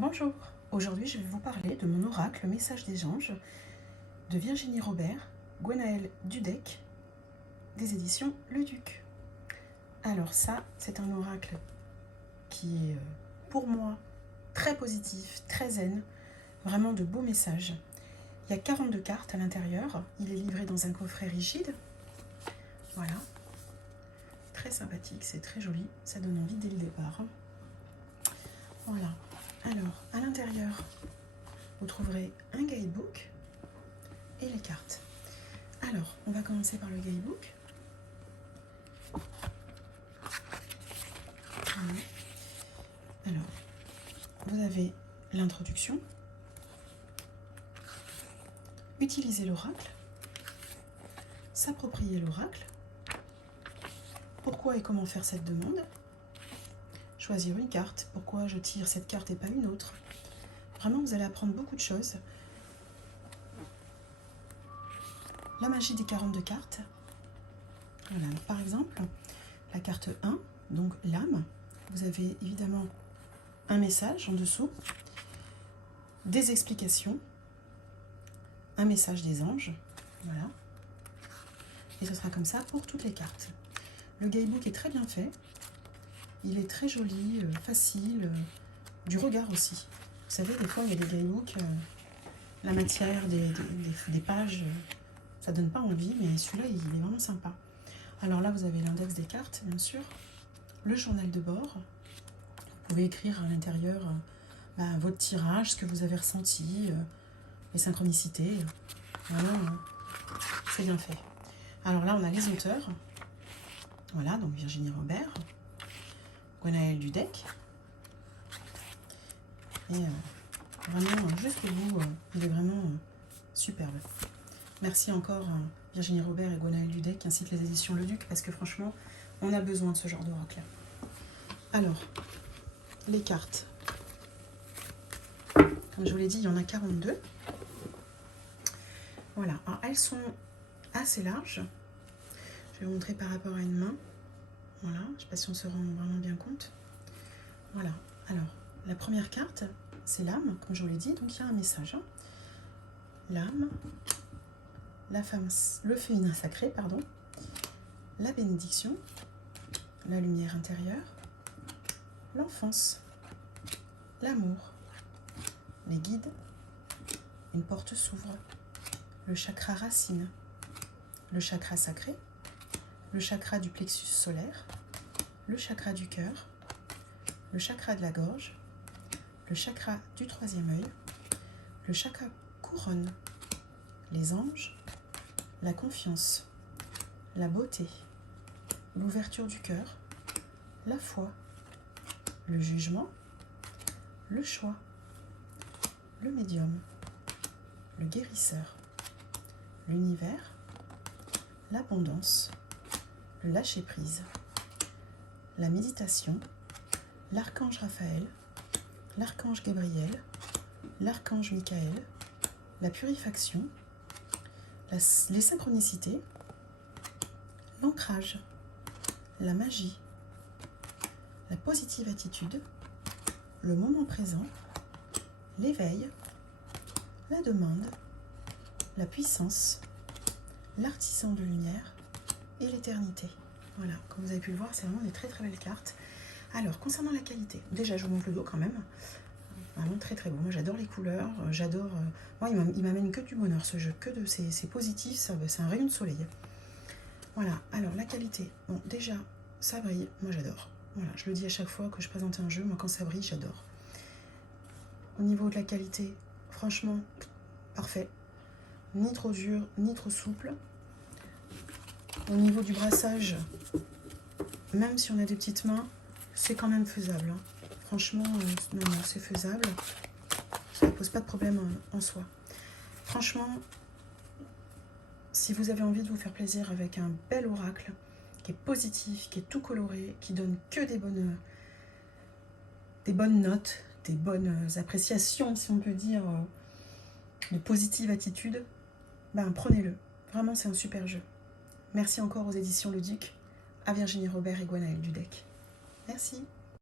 Bonjour, aujourd'hui je vais vous parler de mon oracle Message des anges de Virginie Robert, Gwenaëlle Dudek, des éditions Le Duc. Alors ça, c'est un oracle qui est pour moi très positif, très zen, vraiment de beaux messages. Il y a 42 cartes à l'intérieur, il est livré dans un coffret rigide. Voilà, très sympathique, c'est très joli, ça donne envie dès le départ. Voilà. Alors, à l'intérieur, vous trouverez un guidebook et les cartes. Alors, on va commencer par le guidebook. Voilà. Alors, vous avez l'introduction, utiliser l'oracle, s'approprier l'oracle, pourquoi et comment faire cette demande, choisir une carte, pourquoi je tire cette carte et pas une autre. Vraiment, vous allez apprendre beaucoup de choses. La magie des 42 cartes. Voilà, par exemple, la carte 1, donc l'âme. Vous avez évidemment un message en dessous, des explications, un message des anges. Voilà. Et ce sera comme ça pour toutes les cartes. Le guidebook est très bien fait. Il est très joli, facile, du regard aussi. Vous savez, des fois, il y a des guidebooks, la matière des pages, ça donne pas envie, mais celui-là, il est vraiment sympa. Alors là, vous avez l'index des cartes, bien sûr, le journal de bord. Vous pouvez écrire à l'intérieur votre tirage, ce que vous avez ressenti, les synchronicités. Vraiment, c'est bien fait. Alors là, on a les auteurs. Voilà, donc Virginie Robert, Gwenaëlle Dudek. Et vraiment, jusqu'au bout, il est vraiment superbe. Merci encore Virginie Robert et Gwenaëlle Dudek, ainsi que les éditions Le Duc, parce que franchement, on a besoin de ce genre d'oracle. Alors, les cartes. Comme je vous l'ai dit, il y en a 42. Voilà, alors elles sont assez larges. Je vais vous montrer par rapport à une main. Voilà, je ne sais pas si on se rend vraiment bien compte. Voilà, alors, la première carte, c'est l'âme, comme je vous l'ai dit, donc il y a un message. L'âme, la femme, le féminin sacré, pardon, la bénédiction, la lumière intérieure, l'enfance, l'amour, les guides, une porte s'ouvre, le chakra racine, le chakra sacré, le chakra du plexus solaire, le chakra du cœur, le chakra de la gorge, le chakra du troisième œil, le chakra couronne, les anges, la confiance, la beauté, l'ouverture du cœur, la foi, le jugement, le choix, le médium, le guérisseur, l'univers, l'abondance, le lâcher-prise, la méditation, l'archange Raphaël, l'archange Gabriel, l'archange Michael, la purification, les synchronicités, l'ancrage, la magie, la positive attitude, le moment présent, l'éveil, la demande, la puissance, l'artisan de lumière et l'éternité. Voilà, comme vous avez pu le voir, c'est vraiment des très très belles cartes. Alors, concernant la qualité, déjà je vous montre le dos quand même. Vraiment très très beau. Moi j'adore les couleurs, j'adore. Moi il m'amène que du bonheur ce jeu, que de c'est positif, c'est un rayon de soleil. Voilà, alors la qualité. Bon, déjà, ça brille, moi j'adore. Voilà, je le dis à chaque fois que je présente un jeu, moi quand ça brille, j'adore. Au niveau de la qualité, franchement, parfait. Ni trop dur, ni trop souple. Au niveau du brassage, même si on a des petites mains, c'est quand même faisable. Hein. Franchement, non, c'est faisable. Ça ne pose pas de problème en soi. Franchement, si vous avez envie de vous faire plaisir avec un bel oracle, qui est positif, qui est tout coloré, qui donne que des bonnes notes, des bonnes appréciations, si on peut dire, de positive attitude, ben prenez-le. Vraiment, c'est un super jeu. Merci encore aux éditions Le Duc, à Virginie Robert et Gwenaëlle Dudek. Merci.